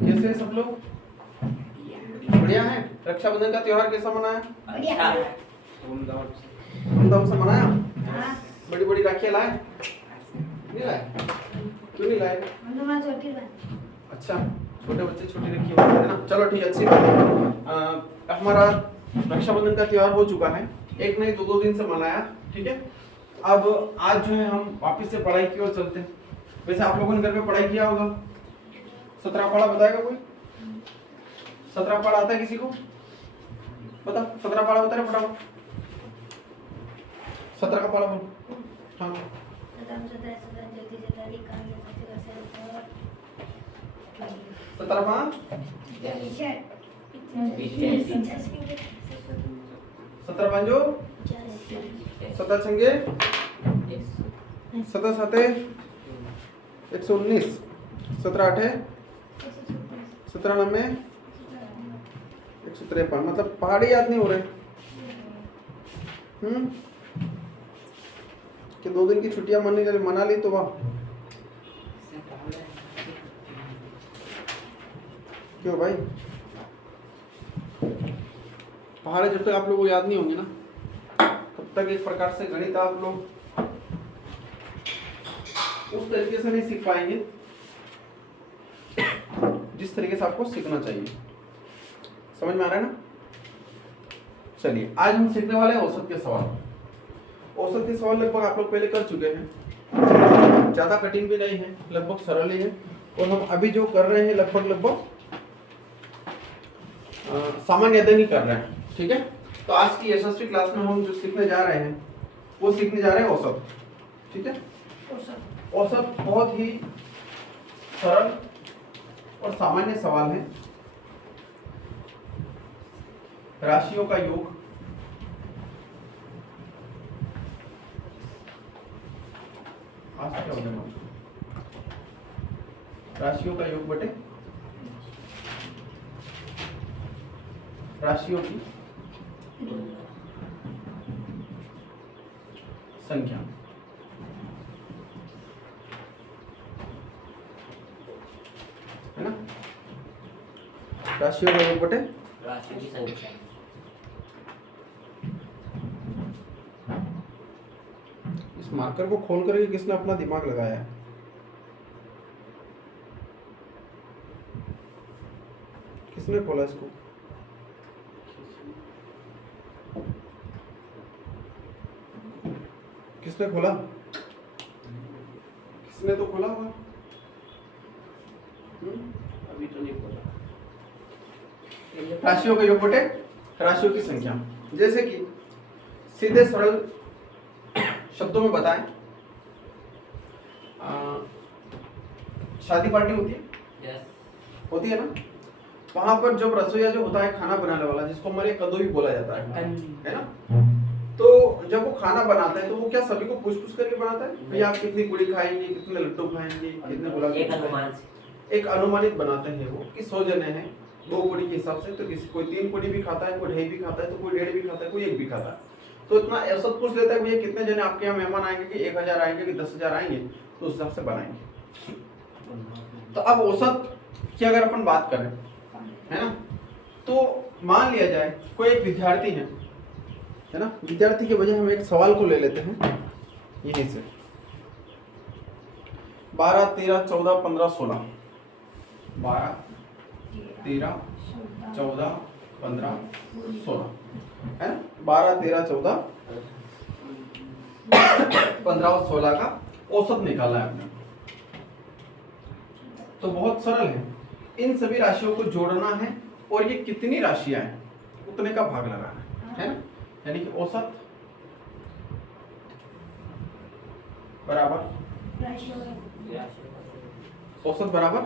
कैसे हैं सब लोग? बढ़िया है। रक्षाबंधन का त्योहार कैसा मनाया? बढ़िया। धूमधाम से मनाया। हाँ। बड़ी बड़ी राखियाँ लाए? नहीं लाए? क्यों नहीं लाए? छोटी अच्छा, छोटे बच्चे छोटी रखी होती है ना। चलो ठीक है, अच्छी बात है। हमारा रक्षाबंधन का त्योहार हो चुका है, एक नहीं दो दिन से मनाया, ठीक है। अब आज जो है हम वापस से पढ़ाई की ओर चलते हैं। वैसे आप लोगों ने घर में पढ़ाई किया होगा। 17 पारा बताएगा कोई? 17 पारा आता है किसी को? बता, 17 पारा बता रहे फटाफट। 17 का पारा बोल। हाँ 17 पाँच 17 पाँचो 17 छंगे 17 साते 119 17 आठे 17 नब्बे 153। मतलब पहाड़ी याद नहीं हो रहे। कि 2 दिन की छुट्टियां मना ली तो वाह। क्यों भाई? पहाड़े जब तक आप लोगों को याद नहीं होंगे ना, तब तक एक प्रकार से गणित आप लोग उस तरीके से नहीं सीख पाएंगे जिस तरीके से आपको सीखना चाहिए। समझ में आ रहा है ना? चलिए, आज हम सीखने वाले हैं औसत के सवाल। औसत के सवाल लगभग आप लोग पहले कर चुके हैं, ज्यादा कठिन भी नहीं है, लगभग सरल ही है। और हम अभी जो कर रहे हैं लगभग सामान्य अध्ययन ही कर रहे हैं, ठीक है। तो आज की यशस्वी क्लास में हम जो सीखने जा रहे हैं वो सीखने जा रहे हैं औसत, ठीक है। औसत बहुत ही सरल और सामान्य सवाल है। राशियों का योग, आज क्या होने वाला? राशियों का योग बटे राशियों की संख्या, है ना। राशियों का योग बटे राशियों की संख्या। इस मार्कर को खोल करके किसने अपना दिमाग लगाया है? किसने खोला इसको? किसने खोला? किसने तो खोला होगा। अभी तो नहीं बोला। राशियों का योग बटे राशियों की संख्या। जैसे कि सीधे सरल शब्दों में बताएं, शादी पार्टी होती है, होती है ना। वहां पर जब रसोईया जो होता है, खाना बनाने वाला, जिसको हमारे कदू भी बोला जाता है ना। तो जब वो खाना बनाता है तो वो क्या सभी को पूछ करके बनाता है? भैया आप कितनी पूरी खाएंगे, कितने लड्डू खाएंगे, कितने गुलाब जामुन? एक अनुमानित बनाते हैं वो कि 100 जने हैं, 2 पूरी के हिसाब से, तो किसी कोई 3 पूरी भी खाता है, कोई 2.5 भी खाता है, तो कोई 1.5 भी खाता है, कोई 1 भी खाता है। तो इतना औसत पूछ लेता है भैया कितने जने आपके यहाँ मेहमान आएंगे, कि 1000 आएंगे कि 10,000 आएंगे, तो उस हिसाब से बनाएंगे। तो अब औसत की अगर अपन बात करें, है ना, तो मान लिया जाए कोई एक विद्यार्थी है ना। विद्यार्थी के वजह हम एक सवाल को ले लेते हैं यहीं से। 12 13 14 15 16 12 13 14 15 16 है ना। 12 13 14 15 और 16 का औसत निकाला है आपने। तो बहुत सरल है, इन सभी राशियों को जोड़ना है और ये कितनी राशियां हैं उतने का भाग लगाना है ना। यानी कि औसत बराबर औसत बराबर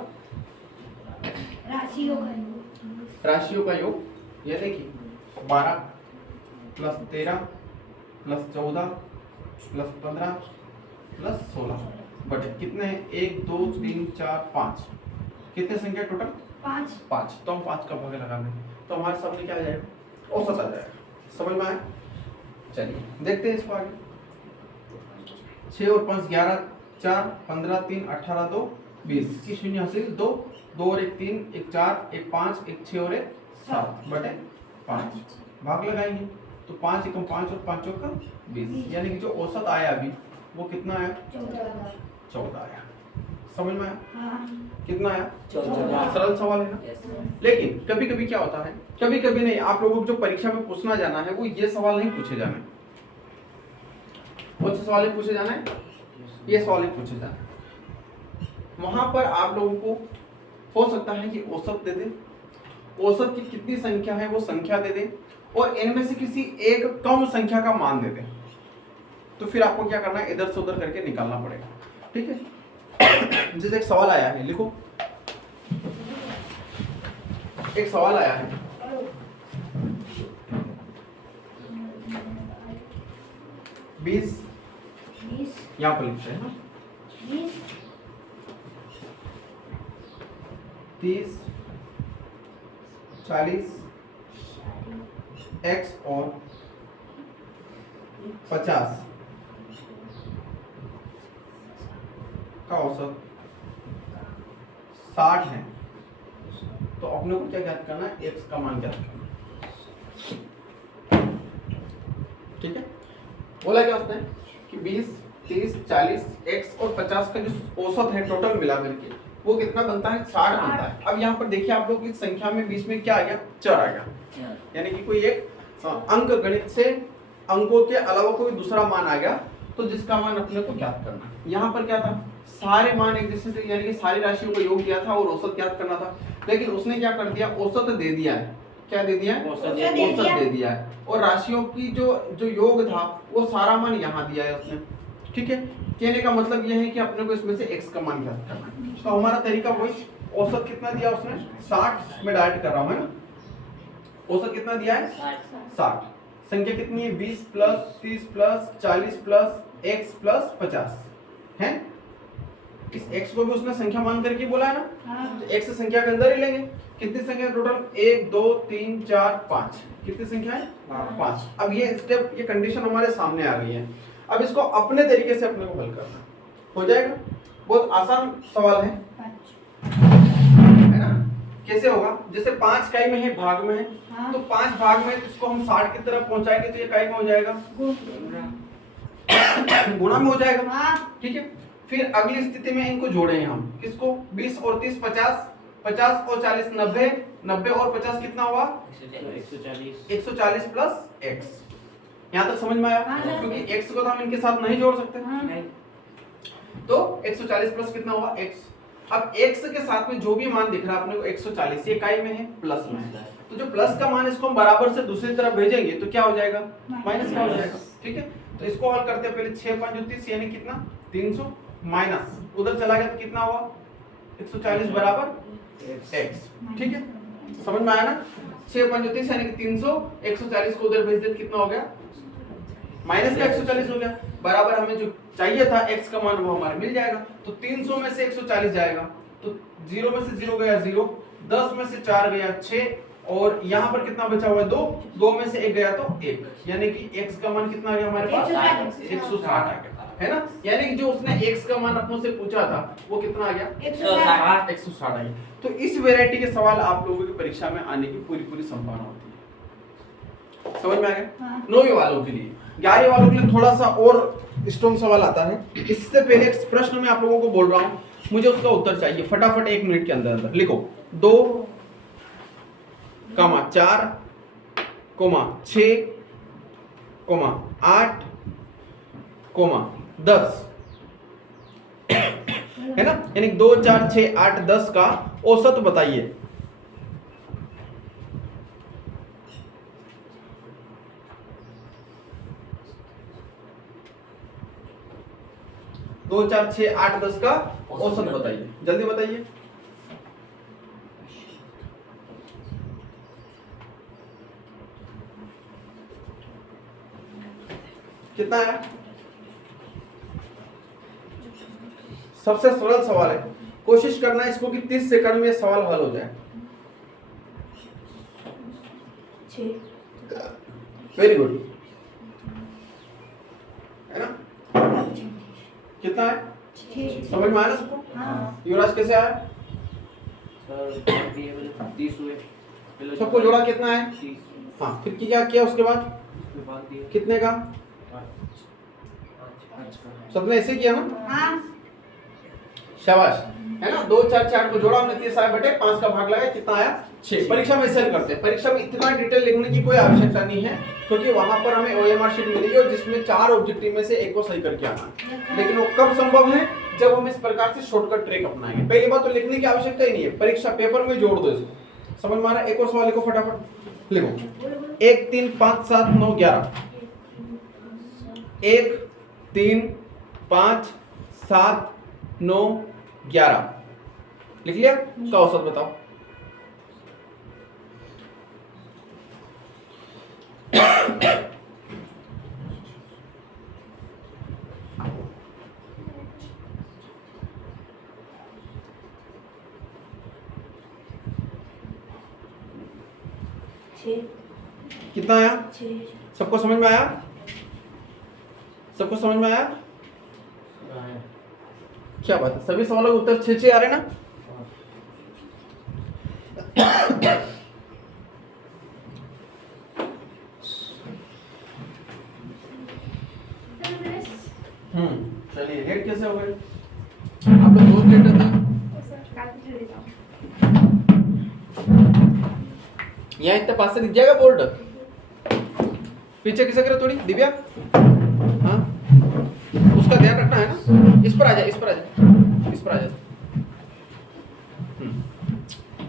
राशियों का योग। ये देखिए 12 प्लस 13 प्लस 14 प्लस 15 प्लस 16 बटे कितने हैं? 1 2 3 4 5। कितने संख्या टोटल? 5। तो हम 5 का भाग लगा देंगे तो हमारे सामने क्या आ जाएगा? औसत आ जाएगा। समझ में आया? चलिए देखते हैं इसको आगे। 6 और 5 11 4 15 3 18 2 20 की शून्य हासिल 2, 2 और 1 3, 1 4, 1 5, 1 6 और 1 7 बटे 5 भाग लगाएंगे तो 5 एकम 5 और 5 चौका 20 यानी कि जो औसत आया अभी वो कितना आया 14 आया। समझ में आया कितना आया 14। सरल सवाल है ना। Yes. लेकिन कभी कभी क्या होता है, कभी कभी नहीं, आप लोगों को जो परीक्षा में पूछना जाना है वो ये सवाल नहीं पूछे जाना है। कौन सा सवाल पूछे जाना है, ये सवाल ही पूछे जाना है। वहां पर आप लोगों को हो सकता है कि औसत दे दे, औसत की कितनी संख्या है वो संख्या दे दे और इनमें से किसी एक कम संख्या का मान दे दे, तो फिर आपको क्या करना है इधर से उधर करके निकालना पड़ेगा। ठीक है, जैसे एक सवाल आया है, लिखो एक सवाल आया है, बीस यहाँ पर लिखते हैं ना, 30 40 x और 50 का औसत 60 है, तो अपने को क्या ज्ञात करना है, x का मान ज्ञात करना। ठीक है, बोला क्या उसने कि 20 30 40 x और 50 का जो औसत है टोटल मिला करके वो कितना बनता है 60 बनता है। अब यहाँ पर देखिए आप लोग इस संख्या में बीच में क्या आ गया, चर आ गया, यानी कि कोई एक अंक गणित से अंकों के अलावा कोई दूसरा मान आ गया, तो जिसका मान अपने को ज्ञात करना है। यहाँ पर क्या था, सारे मान एक जैसे थे, यानी कि सारी राशियों को योग किया था और औसत ज्ञात करना था, लेकिन उसने क्या कर दिया, औसत दे दिया है। क्या दे दिया है, औसत दे दिया है, और राशियों की जो योग था वो सारा मान यहाँ दिया है उसने। ठीक है, कहने का मतलब यह है कि अपने को इसमें से x का मान ज्ञात करना है। तो हमारा तरीका वही, औसत कितना दिया उसने 60 में डायरेक्ट कर रहा हूं है ना, औसत कितना दिया है 60, संख्या कितनी है 20 plus 30 plus 40 plus x plus 50 है। इस x को भी उसने संख्या मान करके बोला है ना, तो x संख्या के अंदर ही लेंगे। कितनी संख्या टोटल 1 2 3 4 5, कितनी संख्या है 5। अब ये स्टेप, ये कंडीशन हमारे सामने आ गई है। अब इसको अपने तरीके से अपने को हल करना हो जाएगा, बहुत आसान सवाल है ना। कैसे होगा, जैसे 5 इकाई में है, भाग में है, तो 5 भाग में इसको हम 60 की तरफ पहुंचाएंगे तो ये इकाई में हो जाएगा, गुणा में हो जाएगा। ठीक है, फिर अगली स्थिति में इनको जोड़ेंगे हम, किसको 20 और 30 50, 50 और 40 90, 90 और 50 कितना हुआ 140 प्लस x। यहाँ तक समझ में आया, क्योंकि x को तो हम इनके साथ नहीं जोड़ सकते, तो 140 प्लस कितना हुआ x। अब x के साथ में जो भी मान दिख रहा है अपने को 140, ये इकाई में है प्लस में है, तो जो प्लस का मान इसको हम बराबर से दूसरी तरफ भेजेंगे तो क्या हो जाएगा, माइनस का हो जाएगा। ठीक है, तो इसको हल करते हैं, पहले 6 5 30 यानी कितना 300, माइनस उधर चला गया तो कितना हुआ 140 बराबर x। ठीक है, समझ में आया ना, 6 5 30 यानी कि 300, 140 को उधर भेज दे कितना हो गया माइनस का 140 हो गया, बराबर हमें जो चाहिए था x का मान वो हमारा मिल जाएगा। तो 300 में से 140 जाएगा, तो 0 में से 0 गया 0, 10 में से 4 गया 6, और यहाँ पर कितना बचा हुआ है 2, 2 में से 1 गया तो 1, यानी कि x का मान कितना आ गया हमारे पास 160 आ गया, है ना। यानी कि जो उसने x का मान अपनों से पूछा था वो कितना आ गया 160 आ गया। तो इस वैरायटी के सवाल आप लोगों की परीक्षा में आने की पूरी संभावना होती है। समझ में आ गया। 9वीं वालों के लिए, 11वीं वालों के लिए थोड़ा सा और स्ट्रॉन्ग सवाल आता है। इससे पहले एक प्रश्न मैं आप लोगों को बोल रहा हूँ, मुझे उसका उत्तर चाहिए फटाफट 1 मिनट के अंदर अंदर। लिखो 2, 4, 6, 8, 10 है ना, यानी 2 4 6 8 10 का औसत बताइए। दो 4 6 8 10 का औसत बताइए, जल्दी बताइए। कितना है, सबसे सरल सवाल है, कोशिश करना इसको कि 30 सेकंड में सवाल हल हो जाए। वेरी गुड, है ना। कितना है समझ में आया ना सबको? हाँ। युवराज कैसे आया? सर दिए बोले 30 हुए। पहले सबको जोड़ा कितना है? 30। हाँ, फिर क्या किया उसके बाद? उसके बाद दिए कितने का? 5 का। सबने ऐसे किया ना? हाँ। शाबाश, है ना? 2 4 4 को जोड़ा हमने 30 आया बटे 5 का भाग लगाया, कितना आया? 6। परीक्षा में ऐसे हल करते हैं। परीक्षा में इतना डिटेल लिखने की कोई आवश्यकता नहीं है, क्योंकि वहां पर हमें ओएमआर शीट मिलेगी और जिसमें 4 ऑब्जेक्टिव में से एक को सही करके आना है। लेकिन वो कब संभव है? जब हम इस प्रकार से शॉर्टकट ट्रिक अपनाएंगे। पहली बात तो लिखने की आवश्यकता ही नहीं है, परीक्षा पेपर में जोड़ दो इसको। समझ में आ रहा है? एक और सवाल लिखो फटाफट, लिखो 1 3 5 7 9 11। 1 3 5 7 9 11 लिख लिया? का औसत बताओ। कितना आया? 6। सबको समझ में आया? सबको समझ में आया? क्या बात है, सभी सवालों के उत्तर 6 आ रहे ना? चलिए, लेट कैसे हो गए? आप लोग रोज लेट रहते हैं। यहाँ इतना पास से दिख जाएगा बोर्ड। पीछे किसे करे थोड़ी दिव्या? हाँ, उसका ध्यान रखना है ना। इस पर आ जा, इस पर आ जा, इस पर आ जा।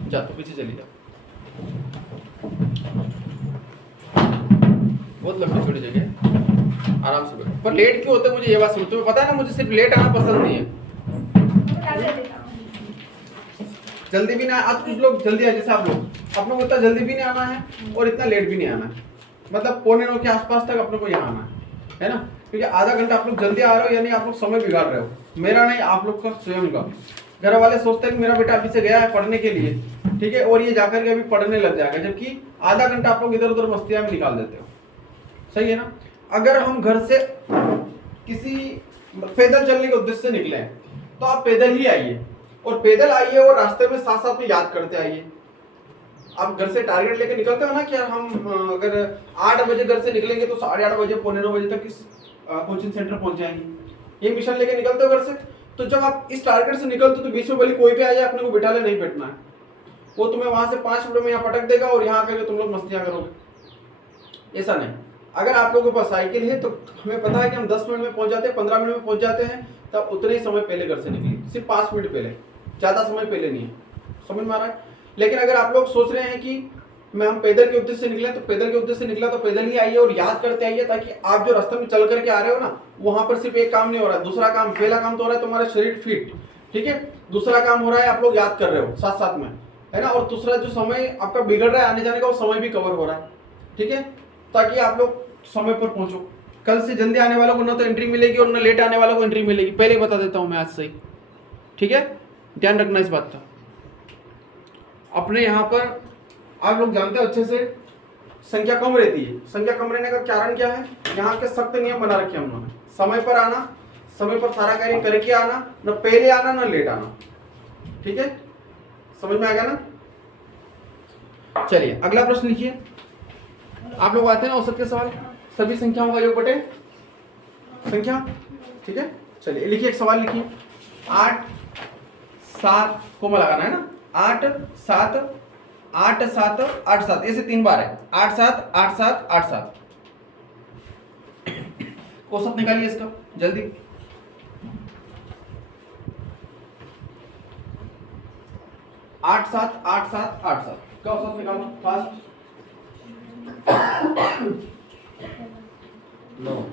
जा तो पीछे चली जा। बहुत लंबी छोटी जगह है, आराम से बैठो। पर लेट क्यों होते मुझे ये बात समझ, तुम्हें पता है ना मुझे सिर्फ लेट आना पसंद नहीं है। जल्दी भी ना, आज कुछ लोग जल्दी आए, जैसे आप लोग को इतना जल्दी भी नहीं आना है और इतना लेट भी नहीं आना है। मतलब 8:45 के आसपास तक अपने को यहाँ आना है ना? क्योंकि आधा घंटा आप लोग जल्दी आ रहे हो, यानी आप लोग समय बिगाड़ रहे हो। मेरा नहीं, आप लोग का स्वयं का। घर वाले सोचते हैं कि मेरा बेटा अभी से गया है पढ़ने के लिए, ठीक है, और ये जाकर के अभी पढ़ने लग जाएगा, जबकि आधा घंटा आप लोग इधर उधर मस्तियां में निकाल देते हो। सही है ना? अगर हम घर से किसी पैदल चलने के उद्देश्य से निकले तो आप पैदल ही आइए, और पैदल आइए और रास्ते में साथ साथ में याद करते आइए। आप घर से टारगेट लेके निकलते हो ना कि यार हम अगर 8 बजे घर से निकलेंगे तो 8:30 बजे 8:45 बजे तक इस कोचिंग सेंटर पहुंच जाएंगे। ये मिशन लेके निकलते हो घर से, तो जब आप इस टारगेट से निकलते हो तो बीच में भले कोई भी आ जाए, अपने को बिठा ले, नहीं बैठना है। वो तुम्हें वहां से 5 मिनट में यहाँ पटक देगा और यहाँ आकर तुम लोग मस्तियां करोगे। ऐसा नहीं। अगर आप लोगों के पास साइकिल है तो हमें पता है कि हम 10 मिनट में पहुंच जाते हैं, 15 मिनट में पहुंच जाते हैं, तब उतने ही समय पहले घर से निकलिए, सिर्फ 5 मिनट पहले, ज़्यादा समय पहले नहीं है। समझ में आ रहा है? लेकिन अगर आप लोग सोच रहे हैं कि मैं हम पैदल के उद्देश्य से निकले, तो पैदल के उद्देश्य से निकला तो पैदल ही आइए और याद करते आइए, ताकि आप जो रास्ते में चल करके आ रहे हो ना, वहां पर सिर्फ एक काम नहीं हो रहा है, दूसरा काम, पहला काम तो हो रहा है तुम्हारा शरीर फिट, ठीक है, दूसरा काम हो रहा है आप लोग याद कर रहे हो साथ साथ में, है ना, और दूसरा जो समय आपका बिगड़ रहा है आने जाने का, वो समय भी कवर हो रहा है, ठीक है, ताकि आप लोग समय पर पहुंचो। कल से जल्दी आने वालों को ना तो एंट्री मिलेगी और ना लेट आने वालों को एंट्री मिलेगी, पहले बता देता हूं मैं आज से ही, ठीक है, ध्यान रखना इस बात का। अपने यहाँ पर आप लोग जानते हो अच्छे से, संख्या कम रहती है। संख्या कम रहने का कारण क्या है? यहाँ के सख्त नियम बना रखे हम लोगों ने, समय पर आना, समय पर सारा कार्य करके आना, न पहले आना न लेट आना, ठीक है, समझ में आ गया ना? चलिए अगला प्रश्न लिखिए। आप लोग आते हैं ना औसत के सवाल, सभी संख्याओं का योग बटे संख्या, ठीक है। चलिए लिखिए, एक सवाल लिखिए, 8 7 कोमा लगाना है ना, 8 7 8 7 8 7, ऐसे 3 बार है, 8 7 8 7 8 7। औसत निकालिए इसका जल्दी। आठ सात आठ सात आठ सात का औसत निकालो फास्ट। 9।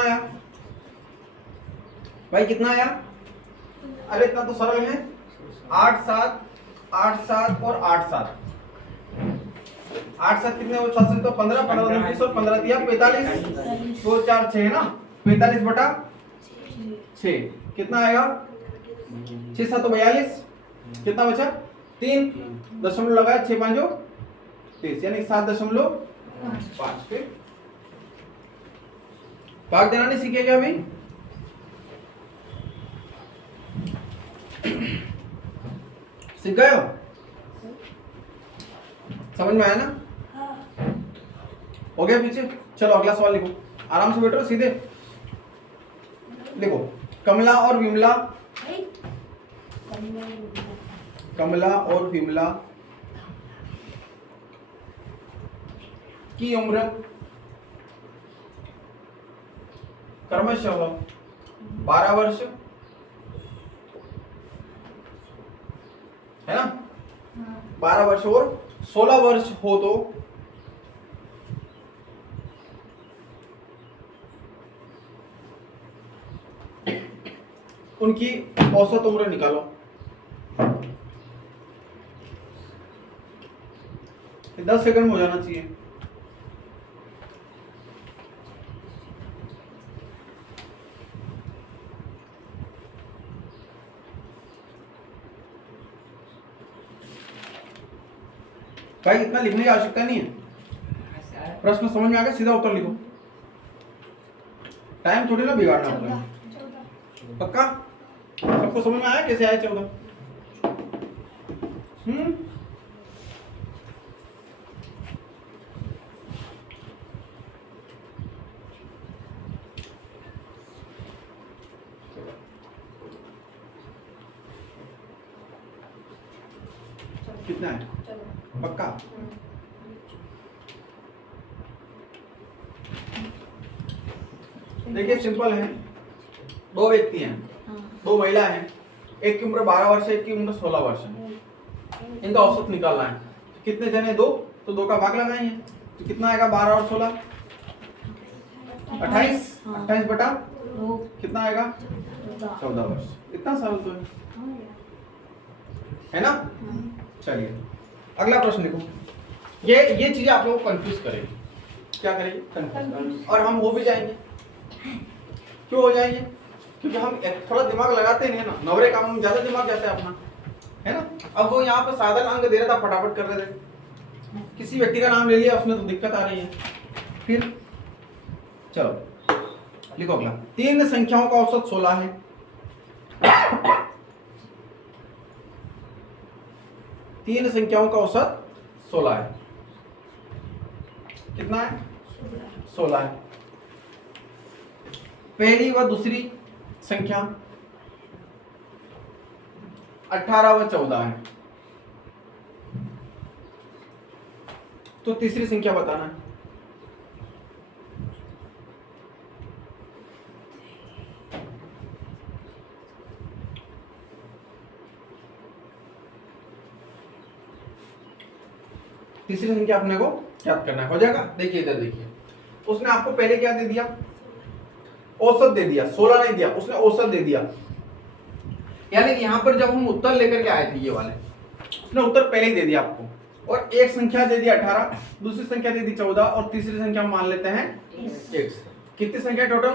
कितना आया भाई, कितना आया? अरे इतना तो सरल है, 8 7 8 7 और 8 7 8 7 कितने हो? 7 से तो 15 15 29 और 15 दिया 45, 2 4 6 है ना, 45 बटा 6 कितना आएगा? 6 7 42, कितना बचा? 3 दशमलव लगाया, 6 5 30 यानी 7.5। फिर भाग देना नहीं सीखे क्या अभी? सीख गए हो? समझ में आया ना? हो गया पीछे? चलो अगला सवाल लिखो, आराम से बैठो, सीधे लिखो। कमला और विमला, कमला और विमला की उम्र क्रमशः 12 वर्ष है ना, 12 वर्ष और 16 वर्ष हो तो उनकी औसत उम्र निकालो। 10 सेकंड में हो जाना चाहिए। भाई इतना लिखने की आवश्यकता नहीं है, प्रश्न समझ में आ गया, सीधा उत्तर लिखो, टाइम थोड़ी ना बिगाड़ना होता है। पक्का सबको समझ में आया कैसे आया 14? कितना है? पक्का? देखिए सिंपल है, दो व्यक्ति हैं, दो महिला हैं, एक की उम्र 12 वर्ष है, एक की उम्र 16 वर्ष है, इनका औसत निकालना है। कितने जने? 2, तो 2 का भाग लगाएंगे, तो कितना आएगा? 12 और 16 28, 28 बटा कितना आएगा? 14 वर्ष। इतना सरल तो है ना? चलिए अगला प्रश्न लिखो। ये चीजें आप लोगों को कंफ्यूज करेगी, क्या करेगी? कंफ्यूज, और हम हो भी जाएंगे। क्यों हो जाएंगे? क्योंकि हम थोड़ा दिमाग लगाते नहीं है ना, नवरे काम में ज्यादा दिमाग जाता है अपना, है ना। अब वो यहाँ पे साधारण अंक दे रहा था, फटाफट कर रहे थे, किसी व्यक्ति का नाम ले लिया उसमें तो दिक्कत आ रही है। फिर चलो लिखो अगला। 3 संख्याओं का औसत 16 है। 3 संख्याओं का औसत 16 है। कितना है? 16 है। पहली व दूसरी संख्या 18 व 14 है, तो तीसरी संख्या बताना है। तीसरी संख्या अपने को याद करना है, हो जाएगा। देखिए इधर देखिए, उसने आपको पहले क्या दे दिया? औसत दे दिया, 16 नहीं दिया, उसने औसत दे दिया। यानी कि यहाँ पर जब हम उत्तर लेकर के आए थे ये वाले, उसने उत्तर पहले ही दे दिया आपको, और एक संख्या दे दी 18, दूसरी संख्या दे दी 14, और तीसरी संख्या मान लेते हैं x। कितनी संख्या टोटल?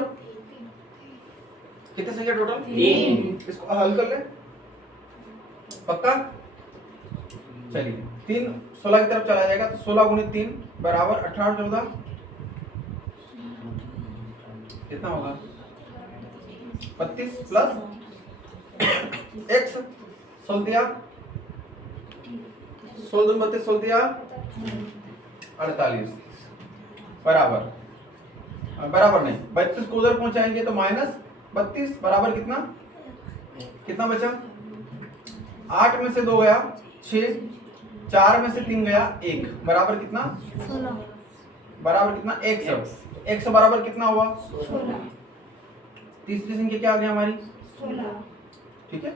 कितनी संख्या टोटल? 3। इसको हल कर ले, पक्का? चलिए 3 16 की तरफ चला जाएगा, तो 16 गुणित 3 बराबर 18 और 14 कितना होगा? 32 प्लस x 16 दिया, 16 दूनी 32, 16 दिया 48 बराबर, बराबर नहीं, 32 को उधर पहुंचाएंगे तो -32 बराबर कितना? कितना बचा? 8 में से 2 गया 6, 4 में से 3 गया 1, बराबर कितना? 16 बराबर कितना? x बराबर कितना हुआ? 16। तीसरी संख्या क्या आ गई हमारी? 16। ठीक है,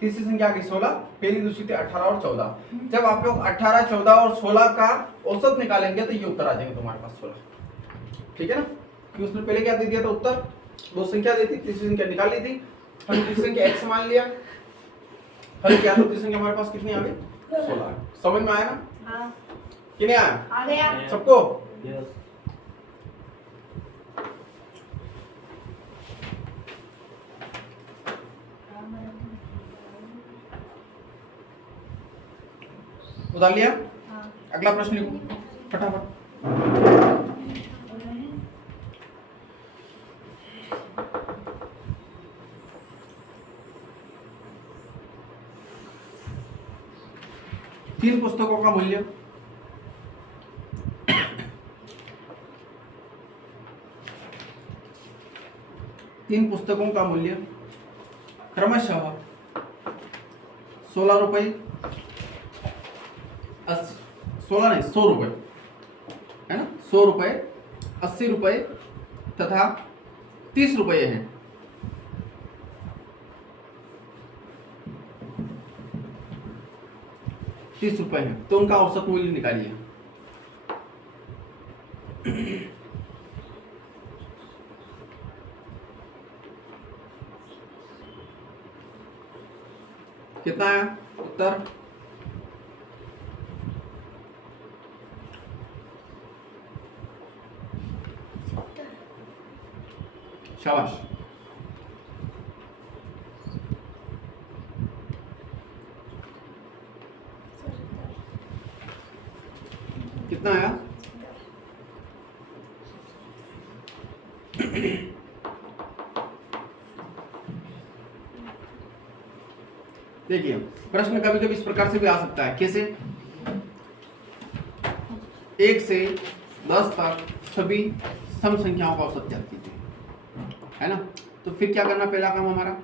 तीसरी संख्या आ गई 16, पहली दूसरी थी 18 और 14। जब आप लोग 18 14 और 16 का औसत निकालेंगे तो ये उत्तर आ जाएंगे तुम्हारे पास 16। ठीक है ना? कि उसने पहले क्या दे दिया था उत्तर, दो संख्या दी थी, तीसरी संख्या निकाल ली थी, हमने तीसरी संख्या x मान लिया, हल किया तो तीसरी संख्या हमारे पास कितनी आ गई, 16। समझ में आया ना? हाँ कि नहीं आया आ गया। सबको? यस। उतार लिया? हाँ अगला प्रश्न लिखो फटाफट। तीन पुस्तकों का मूल्य तीन पुस्तकों का मूल्य क्रमशः 16 रुपये, 16 नहीं 100 रुपये है ना, 100 रुपये, 80 रुपये तथा 30 रुपये हैं। ₹30 है, तो उनका औसत मूल्य निकालिए। कितना आया उत्तर? शाबाश। कितना आया? देखिए प्रश्न कभी कभी इस प्रकार से भी आ सकता है, कैसे? 1 से 10 तक सभी सम संख्याओं का औसत ज्ञात कीजिए, है ना। तो फिर क्या करना, पहला काम हमारा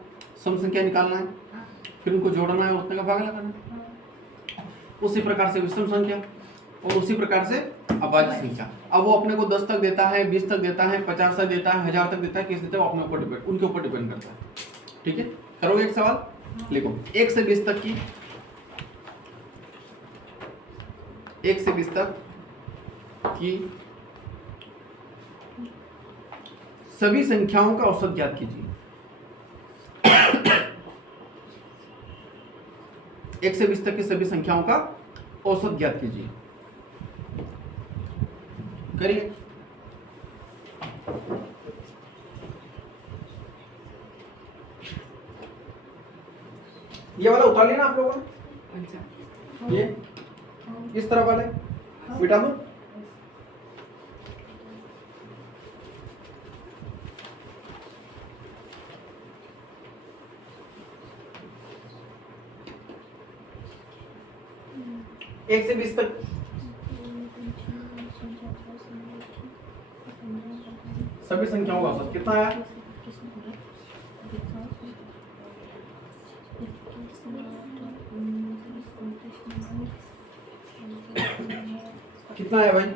सम संख्या निकालना है, फिर उनको जोड़ना है, उतने का भाग लगाना है। उसी प्रकार से विषम संख्या और उसी प्रकार से अभाज्य संख्या। अब वो अपने को 10 तक देता है, 20 तक देता है, 50 तक देता है, 1000 तक देता है, किस देता है वो अपने ऊपर डिपेंड, उनके ऊपर डिपेंड करता है। ठीक है, करोगे एक सवाल, लिखो 1 से 20 तक की, 1 से 20 तक की सभी संख्याओं का औसत ज्ञात कीजिए। 1 से 20 तक की सभी संख्याओं का औसत ज्ञात कीजिए। करिए। ये वाला उतार लिया ना आप लोगों ने, ये इस तरह वाले मिटा दो। एक से 20 तक सभी संख्याओं का औसत कितना आया? कितना है भाई?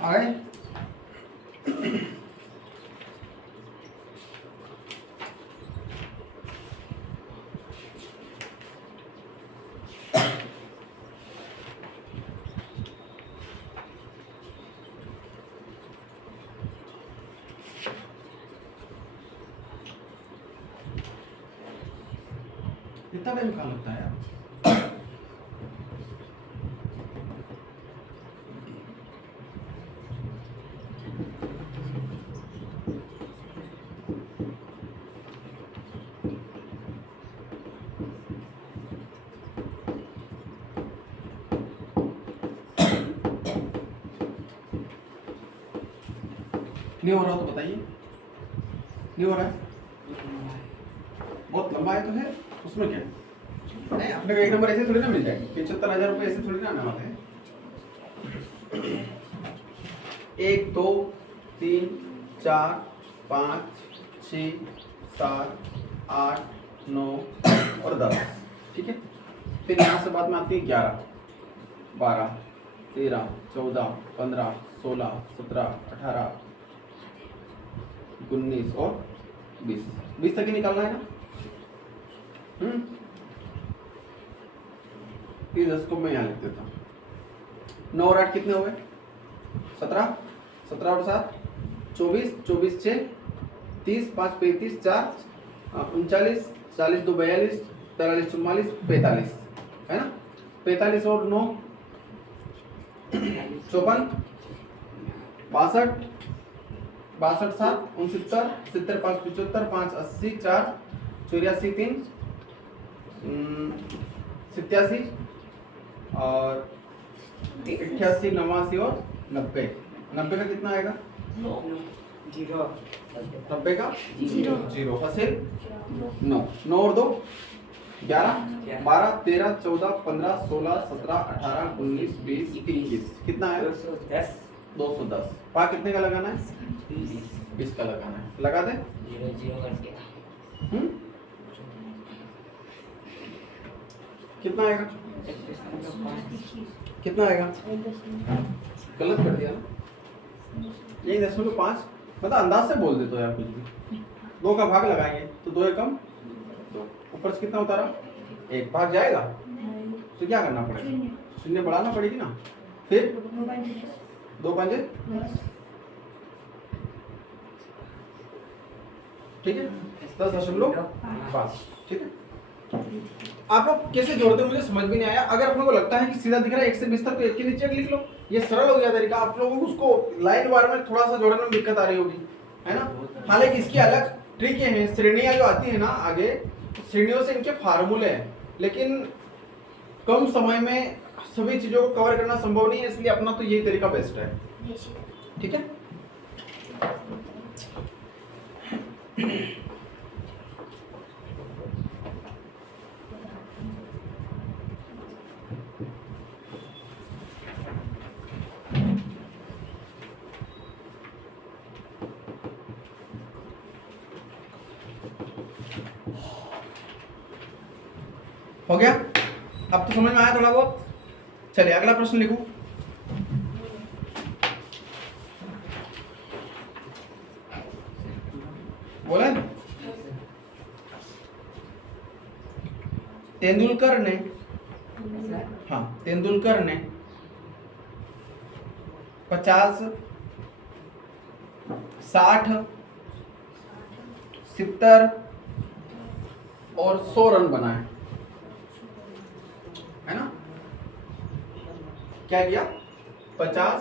आए? इतना टाइम कहाँ लगता है यार? नहीं हो रहा तो बताइए, नहीं हो रहा है, बहुत लंबा है तो है, उसमें क्या नहीं, अपने को एक नंबर ऐसे थोड़ी ना मिल जाएगी, 75,000 रुपये ऐसे थोड़ी ना आने वाले हैं। 1 2 3 4 5 6 7 8 9 और 10, ठीक है। फिर यहाँ से बाद में आती है 11 12 13 14 15 16 17 18 19 और 20 तक ही निकालना है ना। फिर 10 को मैं यहाँ लिख देता हूँ। 9 और 8 कितने हो गए? 17 17 और 7 24 24 6 30 5 35 4 39 40 2 42 43 44 45 है ना। 45 और 9 54 62 62 7 69 70 5 75 5 80 4 84 3 87 और 88 89 और 90 का कितना आएगा? 90 का जीरो हासिल 9 और 2 11 12 13 14 15 16 17 18 19 20 21 कितना आएगा? 210। पा कितने का लगाना है? 20 का लगाना है। लगा दे। कितना आएगा? कितना आएगा? गलत कर दिया ना। यही 10.5 मतलब अंदाज से बोल दे तो यार कुछ भी। 2 का भाग लगाएंगे तो 2 एकम 2। ऊपर से कितना उतारा? 1 भाग जाएगा तो क्या करना पड़ेगा? शून्य बढ़ाना पड़ेगी ना। फिर 2 5 ठीक है 10.5 ठीक है। आप लोग कैसे जोड़ते मुझे समझ में नहीं आया। अगर आप लोगों को लगता है कि सीधा दिख रहा है 1 से 20 तक तो 1 के नीचे लिख लो, ये सरल हो गया तरीका। आप लोगों को उसको लाइन बार में थोड़ा सा जोड़ने में दिक्कत आ रही होगी है ना। हालांकि इसकी अलग ट्रिक है, श्रेणियां जो आती है ना आगे, श्रेणियों से इनके फार्मूले हैं, लेकिन कम समय में सभी चीजों को कवर करना संभव नहीं है, इसलिए अपना तो यही तरीका बेस्ट है। ठीक है हो गया। अब तो समझ में आया थोड़ा बहुत। चलिए अगला प्रश्न लिखो। बोले तेंदुलकर ने 50 60 70 और 100 रन बनाए है ना। क्या किया? 50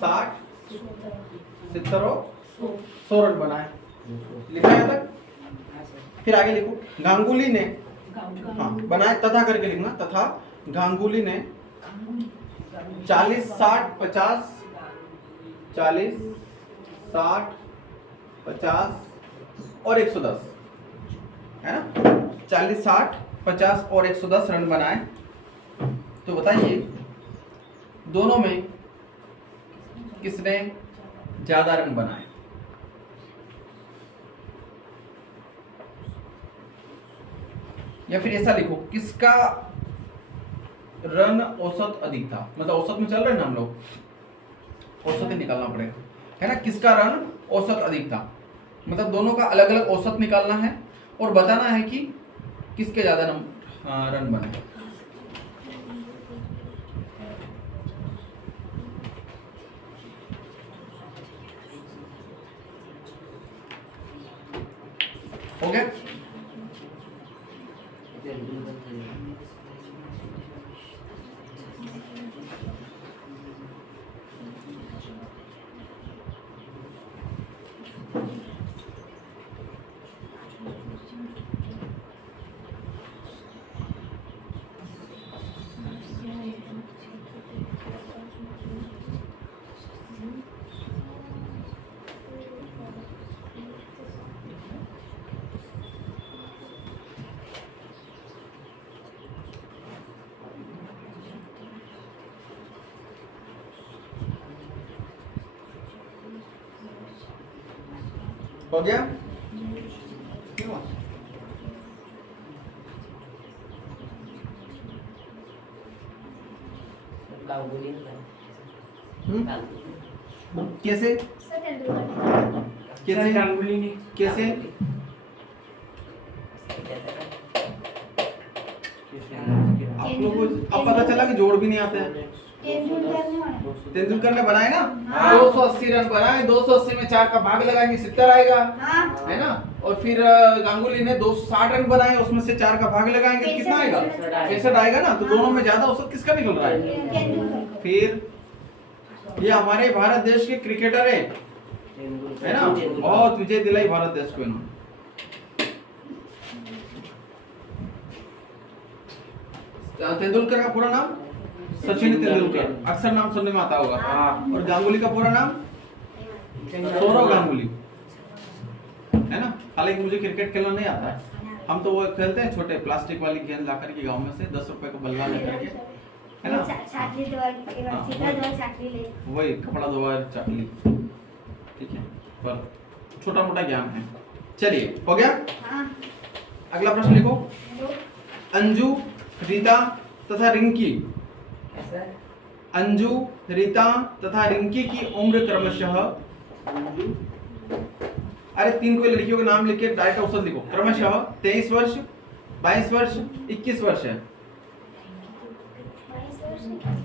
60 70 और 100 रन बनाए। लिखा है तक? फिर आगे लिखो। गांगुली ने बनाए तथा करके लिखना। तथा गांगुली ने 40 60 50 40 60 50 और 110 है ना। 40 60 50 और 110 रन बनाए। तो बताइए दोनों में किसने ज्यादा रन बनाए? या फिर ऐसा लिखो, किसका रन औसत अधिक था। मतलब औसत में चल रहे हैं ना हम लोग, औसत ही निकालना पड़ेगा है ना। किसका रन औसत अधिक था, मतलब दोनों का अलग अलग औसत निकालना है और बताना है कि किसके ज्यादा रन बने। हो गया। हो गया? गांगुली कैसे कैसे गांगुली ने कैसे आप लोगों को अब पता चला कि जोड़ भी नहीं आते हैं। तेंदुलकर ने बनाए ना, 280 रन बनाए, 280 में 4 का भाग लगाएंगे 70 आएगा, है ना। और फिर गांगुली ने 260 रन बनाए, उसमें से 4 का भाग लगाएंगे तो कितना आएगा? 65 आएगा ना। तो दोनों में ज्यादा औसत किसका निकल रहा है? फिर ये हमारे भारत देश के क्रिकेटर है ना, बहुत विजय दिलाई भारत देश को इन्होंने। तेंदुलकर का पूरा नाम सचिन तेंदुलकर, अक्सर नाम सुनने में आता होगा। और गांगुली का पूरा नाम सौरव गांगुली, है ना। हालांकि मुझे क्रिकेट खेलना नहीं आता है, हम तो वो खेलते हैं छोटे प्लास्टिक वाली गेंद लाकर के गांव में से 10 रुपए को बल्ला लेकर के, है ना, वही कपड़ा धोआ चाकली, ठीक है, पर छोटा मोटा ज्ञान है। चलिए हो गया। अगला प्रश्न लिखो। अंजू, रीता तथा रिंकी, अंजू, रीता तथा रिंकी की उम्र क्रमशः, अरे 3 कोई लड़कियों के नाम लिख के डायरेक्ट औसत लिखो। क्रमशः 23 वर्ष, 22 वर्ष, 21 वर्ष है।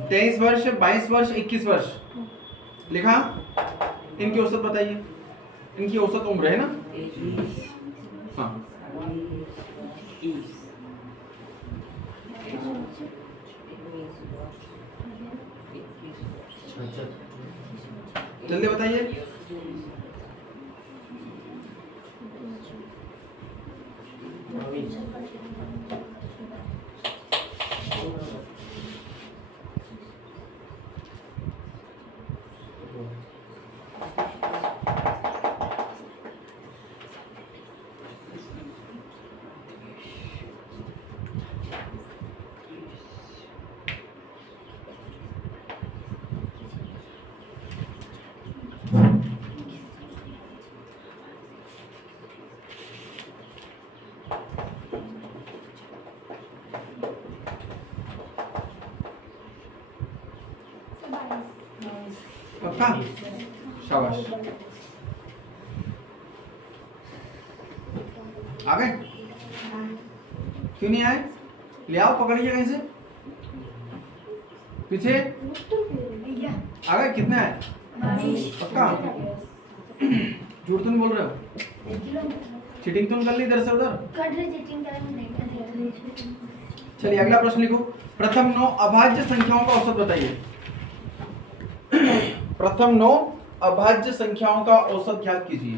23 वर्ष, 22 वर्ष, 21 वर्ष लिखा। इनकी औसत बताइए, इनकी औसत उम्र है ना। हाँ जल्दी बताइए। पक्का? शाबाश। आ गए? क्यों नहीं आए? ले आओ, पकड़िए कहीं से। पीछे आ गए? कितने आए? पक्का? झूठ तो नहीं बोल रहे हो? चीटिंग तो नहीं कर ली इधर से उधर? चलिए अगला प्रश्न लिखो। प्रथम 9 अभाज्य संख्याओं का औसत बताइए। प्रथम 9 अभाज्य संख्याओं का औसत ज्ञात कीजिए।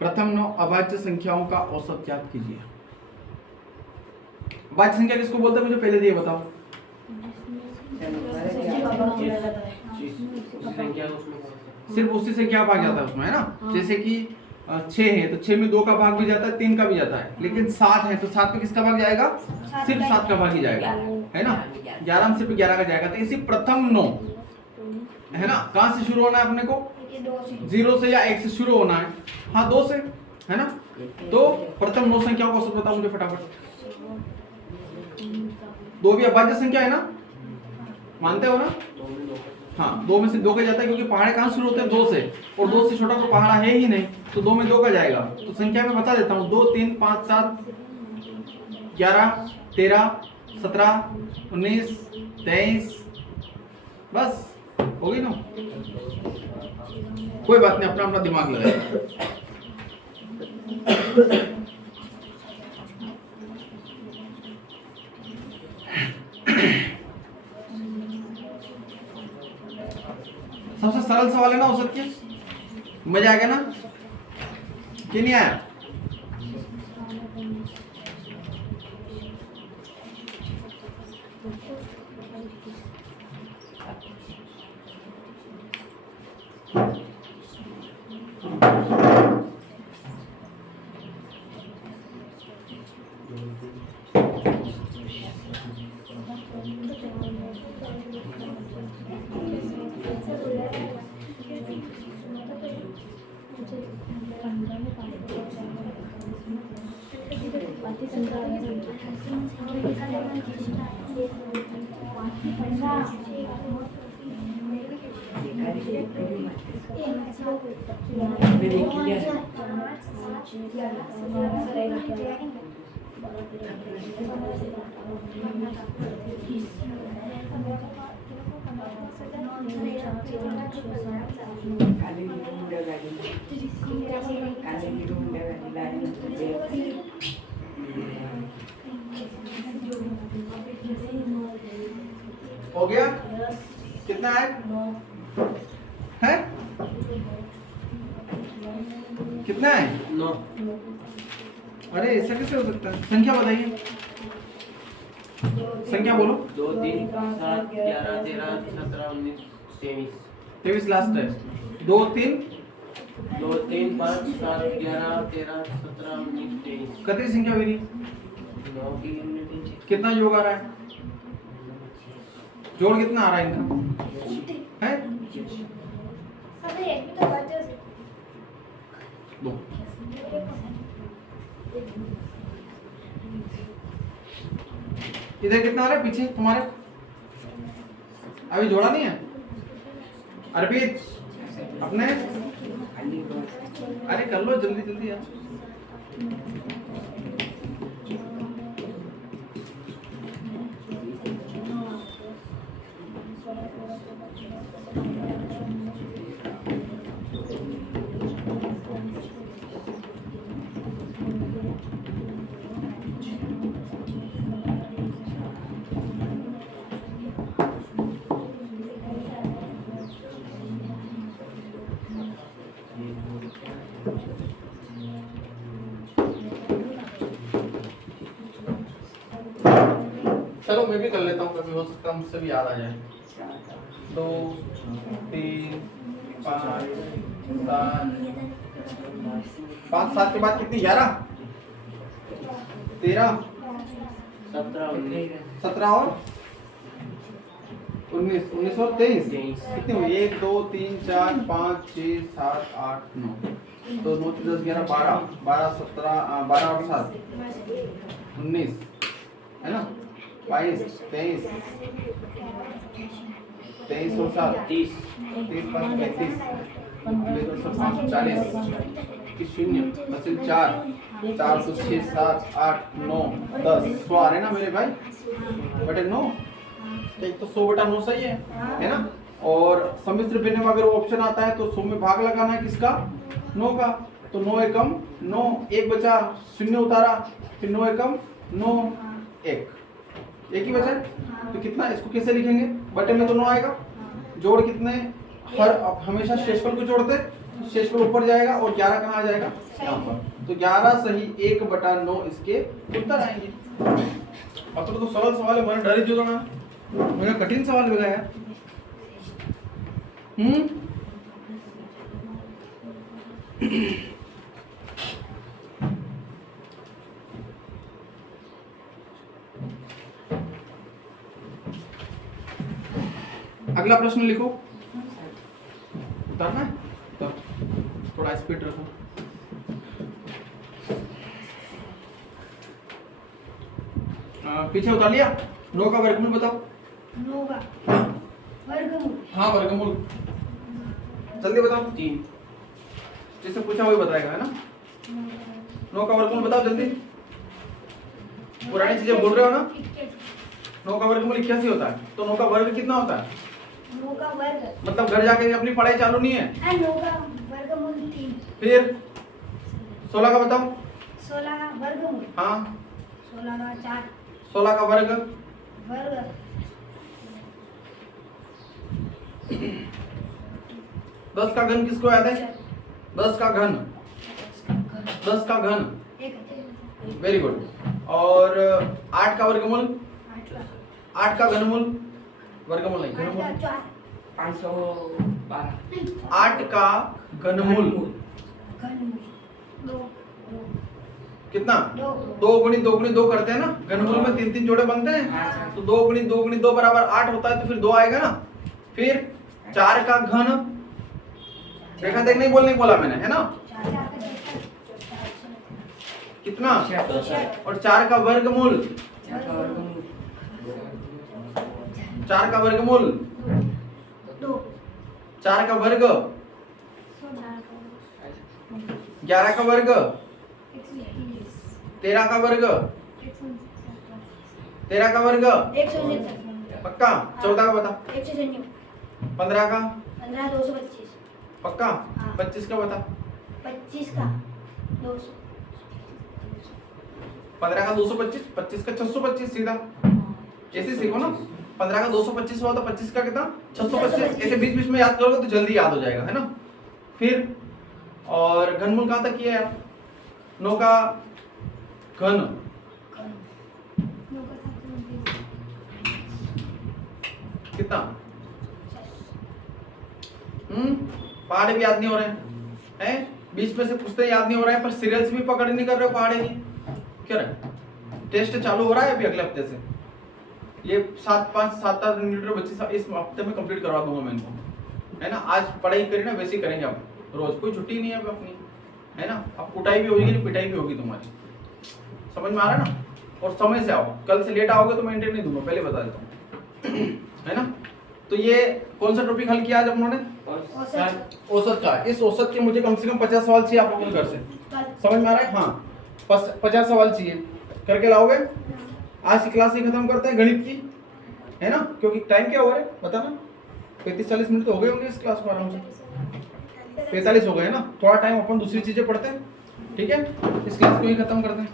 प्रथम 9 अभाज्य संख्याओं का औसत ज्ञात कीजिए। अभाज्य संख्या किसको बोलते हैं मुझे पहले ये बताओ। सिर्फ उसी संख्या भाग जाता है उसमें, है ना। जैसे कि 6 है तो 6 में 2 का भाग भी जाता है, 3 का भी जाता है। लेकिन 7 है तो 7 में किसका भाग जाएगा? सिर्फ 7 का भाग ही जाएगा, है ना। 11 में सिर्फ 11 का जाएगा। तो इसी प्रथम 9, है ना, कहां से शुरू होना है अपने को? 0 से या 1 से शुरू होना है। हाँ 2 से, है ना। तो प्रथम 9 संख्याओं का औसत बताओ मुझे फटाफट। 2 भी अभाज्य संख्या है ना, मानते हो ना? हाँ 2 में से 2 का जाता है, क्योंकि पहाड़े कहाँ शुरू होते हैं? 2 से, और 2 से छोटा कोई पहाड़ा है ही नहीं, तो 2 में 2 का जाएगा। तो संख्या में बता देता हूँ, 2, 3, 5, 7, 11, 13, 17, 19, 23, बस हो गई ना। कोई बात नहीं, अपना अपना दिमाग लगाए। सबसे सरल सवाल है ना औसत की, मजा आ गया ना कि नहीं आया? हो गया? कितना है? है? कितना है? 9 अरे ऐसा कैसे हो सकता है? संख्या बताइए, संख्या बोलो। 2 3 7 11 13 17 19 23 23 लास्ट है। 2 3 2 3 5 7 11 13 17 19 23 कितनी संख्या हुई? 9 की यूनिट कितना योग आ रहा है? जोड़ कितना आ रहा है इनका? है? दो। इधर कितना आ रहा है पीछे तुम्हारे? अभी जोड़ा नहीं है? अर्पित अपने अरे कर लो जल्दी जल्दी यार। चलो मैं भी कर लेता हूँ, कभी हो सकता है मुझसे भी याद आ जाए। 2 3 5 7 7 के बाद कितनी? 11 13 17 और 19 19 और 23 कितनी हुई? 1 2 3 4 5 6 7 8 9 तो 9 10 11 12 12 17 12 और 7 19 है ना? 22 23 23 और 7 30 30 5 35 40 21 शून्य 4 4 तो 6 7 8 9 10 100 आ रहे ना मेरे भाई बटे 9। एक तो 100/9 सही है ना? और सम्मिश्र भिन्न में अगर ऑप्शन आता है तो 100 में भाग लगाना है किसका? 9 का। तो 9 एकम 9, 1 बचा, शून्य उतारा, फिर 9 एकम 9 1 एक ही बचा। तो कितना? इसको कैसे लिखेंगे? बटे में तो 9 आएगा। जोड़ कितने? हर हमेशा शेषफल को जोड़ते, शेषफल ऊपर जाएगा और 11 कहाँ आ जाएगा? यहाँ पर। तो 11 सही 1/9 इसके उत्तर आएंगे। अब तो सरल सवाल है, मैंने डर जो ना, मैंने कठिन सवाल लगाया। अगला प्रश्न लिखो। उतारना है तो थोड़ा स्पीड रखो। पीछे उतार लिया। 9 का वर्गमूल बताओ। 9 का वर्गमूल। हाँ वर्गमूल जल्दी बताओ। 3 जिससे पूछा वही बताएगा, है ना? 9 का वर्गमूल बताओ जल्दी। पुरानी चीजें बोल रहे हो ना? 9 का वर्गमूल 81 होता है। तो 9 का वर्ग कितना होता है? 9 का वर्ग मतलब घर जाके अपनी पढ़ाई चालू नहीं है? 9 का वर्गमूल 3। फिर 16 का बताओ। 16 का वर्गमूल। हाँ 16 का 4 16 का वर्ग 10 का घन किसको याद है? 10 का घन 10 का घन वेरी गुड। और 8 का वर्गमूल 8 का घनमूल वर्गमूल नहीं घनमूल 512 8 का घनमूल कितना? 2 गुणित 2 गुणित 2 करते हैं ना, घनमूल में 3 जोड़े बनते हैं। तो 2 गुणित 2 गुणित 2 बराबर 8 होता है, तो फिर 2 आएगा ना। फिर 4 का घन देखा देख नहीं बोला मैंने, है ना? कितना? और 4 का वर्गमूल 4 का वर्गमूल, 2 4 का वर्ग, 11 का वर्ग, 13 का वर्ग, 13 का वर्ग, 169 पक्का। 14 का बता, 196 15 का 15 225 पक्का, हाँ। 25 का बता, 25 का 200 15 का 225, 25 का 625 सीधा, ऐसे सीखो ना। 15 का 225 हुआ तो 25 का कितना 625, ऐसे बीच बीच में याद करोगे तो जल्दी याद हो जाएगा, है ना। फिर और घनमूल कहाँ तक किया यार, 9 का घन, कितना पहाड़े भी याद नहीं हो रहे हैं, बीच में से पूछते याद नहीं हो रहा है, पर सीरियल्स भी पकड़ नहीं कर रहे हो पहाड़े की, क्यों रहे। टेस्ट चालू हो रहा है अभी अगले हफ्ते से, ये 7 मिनट बच्चे इस हफ्ते में कंप्लीट करवा दूंगा मैं इनको, है ना। आज पढ़ाई करी ना वैसे ही करेंगे, अब रोज कोई छुट्टी नहीं है अब अपनी, है ना। अब कुटाई भी होगी पिटाई भी होगी तुम्हारी, समझ में आ रहा है ना। और समय से आओ, कल से लेट आओगे तो मैं इंटरव्यू नहीं दूंगा, पहले बता देता हूँ, है ना। तो ये कौन सा टॉपिक हल किया आज हम लोगों ने, औसत का। इस औसत के मुझे कम से कम 50 सवाल चाहिए आप लोगों के घर से, समझ में आ रहा है। हाँ 50 सवाल चाहिए, करके लाओगे। आज की क्लास ही खत्म करते हैं गणित की, है ना, क्योंकि टाइम क्या हो रहा है बताना, 35-40 मिनट तो हो गए होंगे इस क्लास को आराम से, 45 हो गए ना। थोड़ा टाइम अपन दूसरी चीजें पढ़ते हैं, ठीक है। इस क्लास को ही खत्म करते हैं।